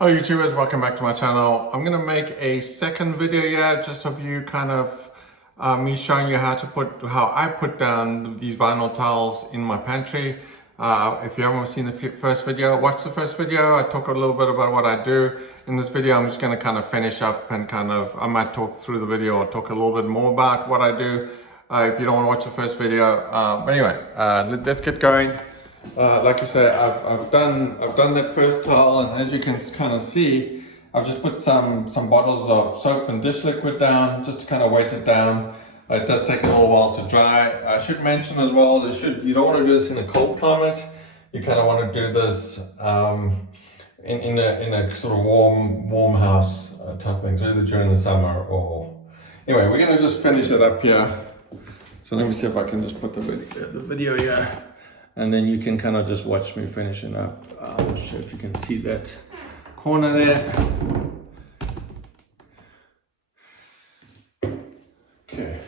Hello YouTubers, welcome back to my channel. I'm going to make a second video here just of you kind of me showing you how I put down these vinyl towels in my pantry. If you haven't seen the first video, watch the first video. I talk a little bit about what I do. In this video I'm just going to kind of finish up and I might talk through the video or talk a little bit more about what I do if you don't want to watch the first video. But anyway, let's get going. Like you say, I've done that first towel, and as you can kind of see, I've just put some bottles of soap and dish liquid down just to kind of weight it down. It does take a little while to dry. I should mention as well, you don't want to do this in a cold climate. You kind of want to do this in a sort of warm house type thing, so either during the summer or anyway. We're going to just finish it up here. So let me see if I can just put the video here. And then you can kind of just watch me finishing up. I'm not sure if you can see that corner there. Okay.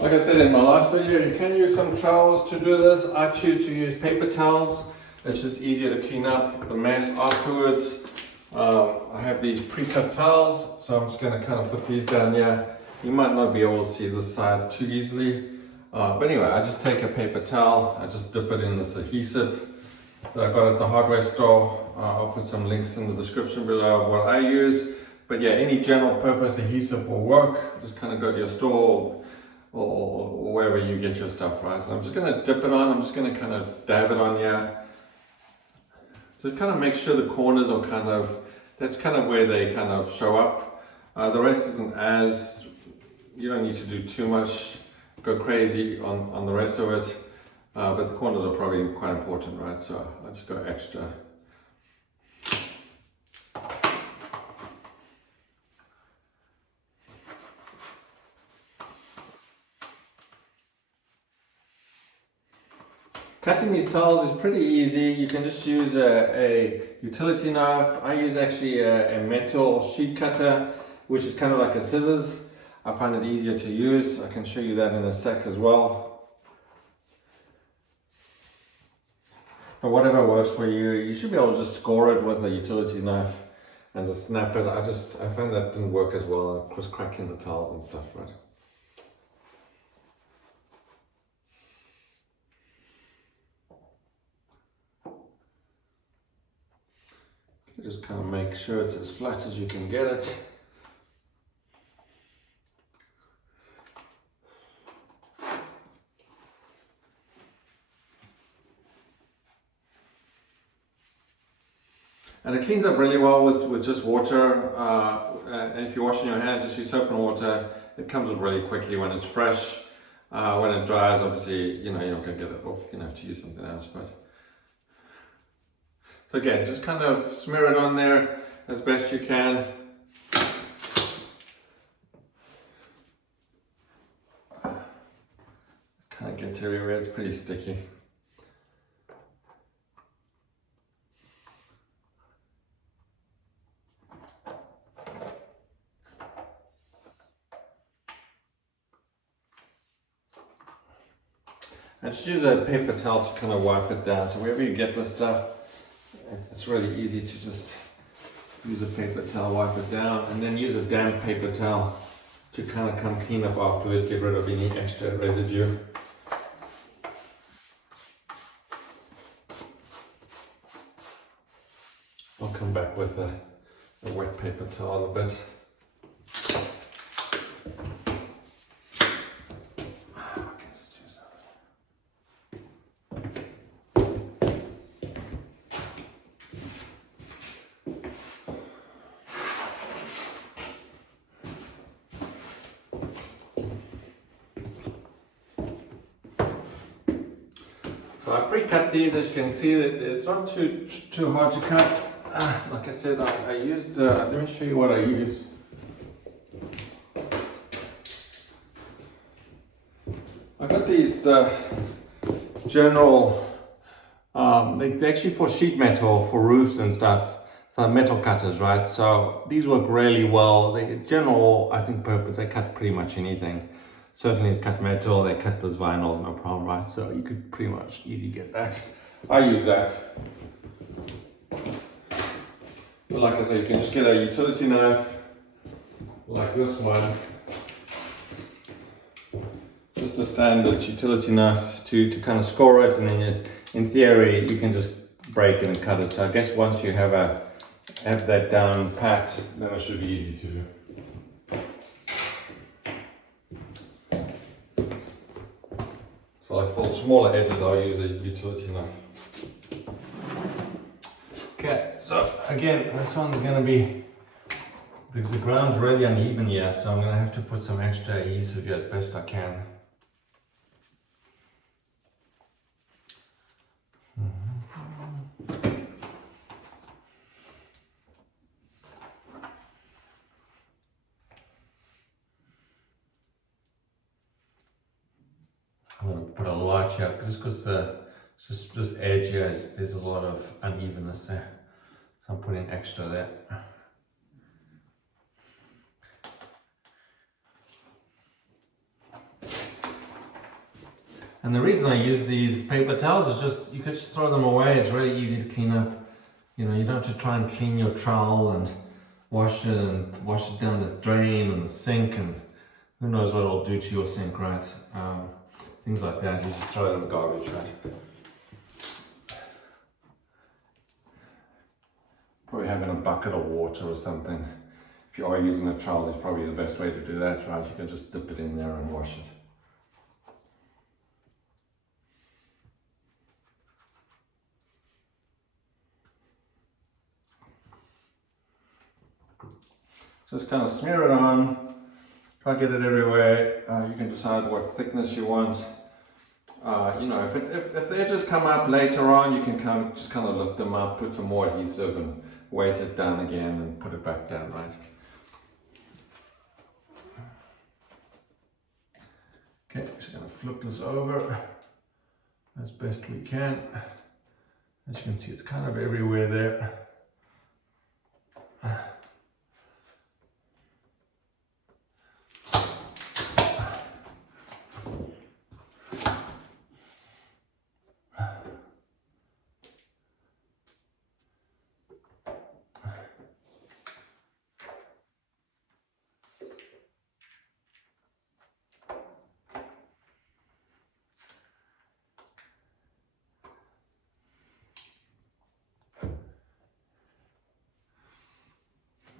Like I said in my last video, you can use some towels to do this. I choose to use paper towels. It's just easier to clean up the mess afterwards. I have these pre-cut towels, so I'm just going to kind of put these down here. You might not be able to see this side too easily. But anyway, I just take a paper towel, I just dip it in this adhesive that I got at the hardware store. I'll put some links in the description below of what I use. But yeah, any general purpose adhesive will work. Just kind of go to your store or wherever you get your stuff, right? So I'm just going to dip it on. I'm just going to kind of dab it on here. So kind of make sure the corners are that's kind of where they kind of show up. The rest isn't you don't need to do too much, go crazy on the rest of it. But the corners are probably quite important, right? So I'll just go extra. Cutting these towels is pretty easy. You can just use a utility knife. I use actually a metal sheet cutter, which is kind of like a scissors. I find it easier to use. I can show you that in a sec as well. But whatever works for you, you should be able to just score it with a utility knife and just snap it. I found that didn't work as well. I was cracking the towels and stuff, right? Just kind of make sure it's as flat as you can get it. And it cleans up really well with just water. And if you're washing your hands, just use soap and water. It comes off really quickly when it's fresh. When it dries, obviously, you're not going to get it off. You're going to have to use something else. So again, just kind of smear it on there as best you can. It kind of gets everywhere, it's pretty sticky. And just use a paper towel to kind of wipe it down. So wherever you get this stuff, it's really easy to just use a paper towel, wipe it down, and then use a damp paper towel to kind of come clean up afterwards, get rid of any extra residue. I'll come back with a wet paper towel in a bit. So I pre-cut these, as you can see, it's not too hard to cut. Like I said, I used, let me show you what I used. I got these general, they're actually for sheet metal, for roofs and stuff. So metal cutters, right? So these work really well. The general, I think, purpose, they cut pretty much anything. Certainly they cut metal, they cut those vinyls, no problem, right? So you could pretty much easily get that. I use that. But like I said, you can just get a utility knife, like this one. Just a standard utility knife to kind of score it, and then in theory you can just break it and cut it. So I guess once you have that down pat, then it should be easy to do. So like for smaller edges, I'll use a utility knife. Okay, so again, this one's gonna be, the ground's really uneven here, so I'm gonna have to put some extra adhesive here as best I can. I'm going to put a lot here just because this edge here, there's a lot of unevenness there. So I'm putting extra there. And the reason I use these paper towels is just, you could just throw them away. It's really easy to clean up. You know, you don't have to try and clean your trowel and wash it down the drain and the sink, and who knows what it'll do to your sink, right? Things like that, you just throw it in the garbage, right? Probably having a bucket of water or something. If you are using a trowel, it's probably the best way to do that, right? You can just dip it in there and wash it. Just kind of smear it on, try to get it everywhere. You can decide what thickness you want. You know, if the edges come up later on, you can just kind of lift them up, put some more adhesive and weight it down again and put it back down, right? Okay, just gonna flip this over as best we can. As you can see, it's kind of everywhere there.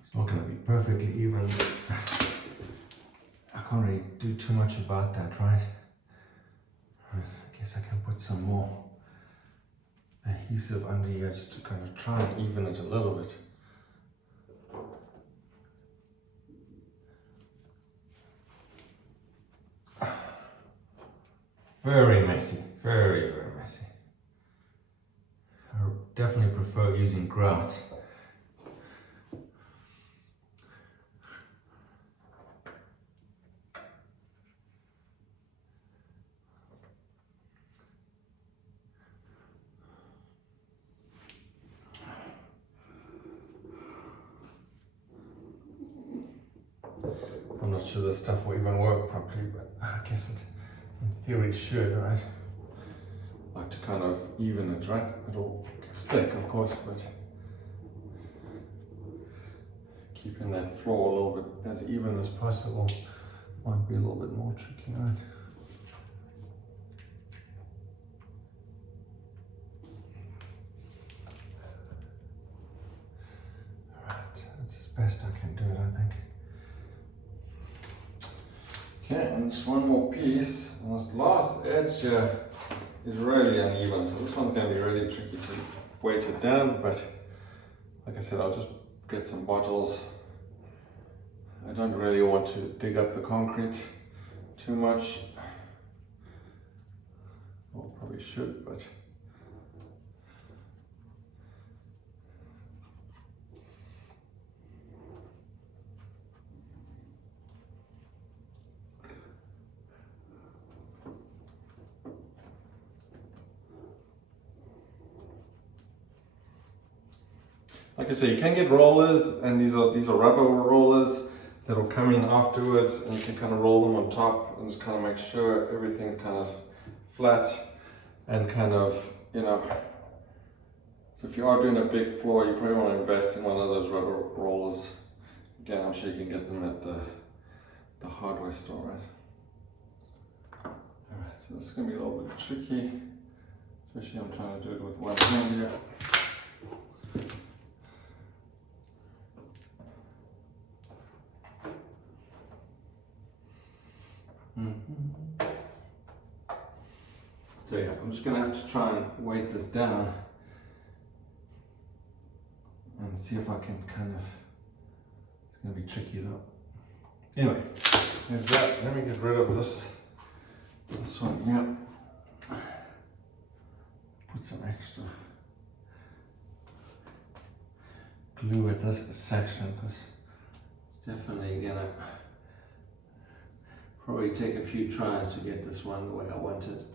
It's not going to be perfectly even. I can't really do too much about that, right? I guess I can put some more adhesive under here just to kind of try and even it a little bit. Very messy, very, very messy. I definitely prefer using grout. I'm not sure this stuff will even work properly, but I guess it, in theory, should, right? Like to kind of even it, right? It'll stick, of course, but keeping that floor a little bit as even as possible might be a little bit more tricky, right? Alright, that's as best I can do it, I think. Okay, and just one more piece. And this last edge here is really uneven, so this one's going to be really tricky to weight it down, but like I said, I'll just get some bottles. I don't really want to dig up the concrete too much. Well, probably should, but like I say, you can get rollers, and these are rubber rollers that'll come in afterwards, and you can kind of roll them on top and just kind of make sure everything's kind of flat and kind of, you know. So if you are doing a big floor, you probably want to invest in one of those rubber rollers. Again, I'm sure you can get them at the hardware store, right? Alright, so this is going to be a little bit tricky, especially I'm trying to do it with one hand here. So yeah, I'm just going to have to try and weight this down and see if I can kind of, it's going to be tricky though. Anyway, there's that. Let me get rid of this one here. Put some extra glue at this section, because it's definitely going to probably take a few tries to get this one the way I want it.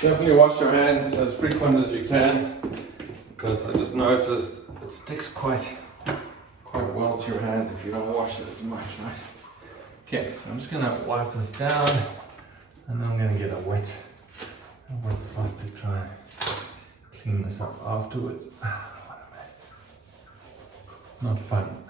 Definitely wash your hands as frequent as you can, because I just noticed it sticks quite well to your hands if you don't wash it as much, right? Okay, so I'm just going to wipe this down, and then I'm going to get a wet cloth to try and clean this up afterwards. What a mess. Not fun.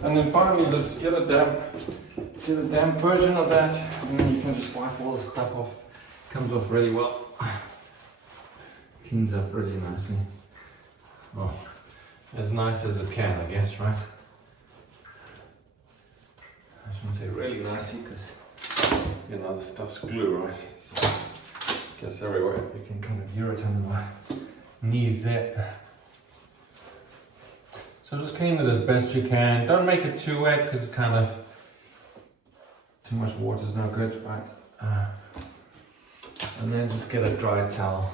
And then finally, just get a damp version of that, and then you can just wipe all the stuff off. Comes off really well. Cleans up really nicely. Well, as nice as it can, I guess, right? I shouldn't say really nicely, because you know the stuff's glue, right? So it gets everywhere. You can kind of hear it under my knees there. So just clean it as best you can. Don't make it too wet, because it's kind of too much water is no good, right? And then just get a dry towel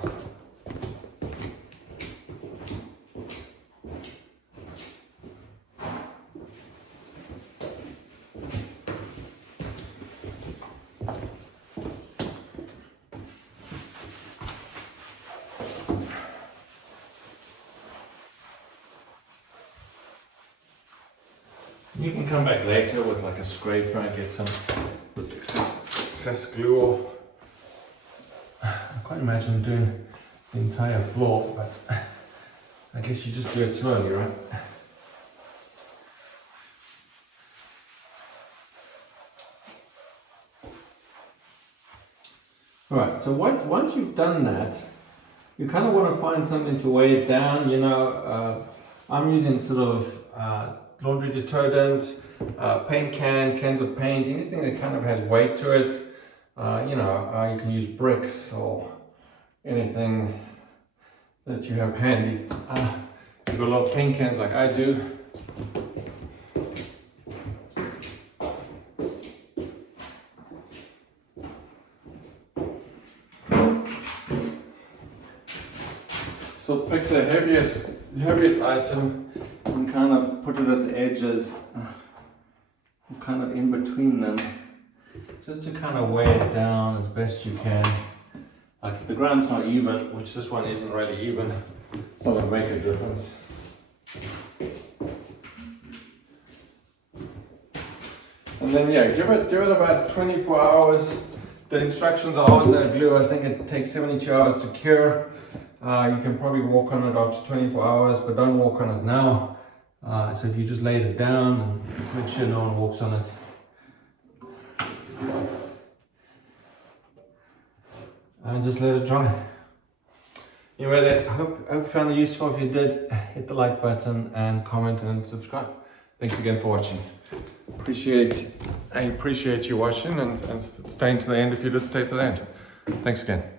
You can come back later with like a scraper and get some this excess glue off. I can't imagine doing the entire floor, but I guess you just do it slowly, right? Alright, so once you've done that, you kind of want to find something to weigh it down. You know, I'm using sort of laundry detergent, paint cans of paint, anything that kind of has weight to it. You know, you can use bricks or anything that you have handy. You've got a lot of paint cans like I do. So pick the heaviest item and kind of put it at the edges, kind of in between them, just to kind of weigh it down as best you can. Like if the ground's not even, which this one isn't really even, it's not going to make a difference. And then yeah, give it about 24 hours. The instructions are on the glue. I think it takes 72 hours to cure. You can probably walk on it after 24 hours, but don't walk on it now. So if you just laid it down and make sure no one walks on it. And just let it dry. Anyway, then, I hope you found it useful. If you did, hit the like button and comment and subscribe. Thanks again for watching. I appreciate you watching and staying to the end if you did stay to the end. Thanks again.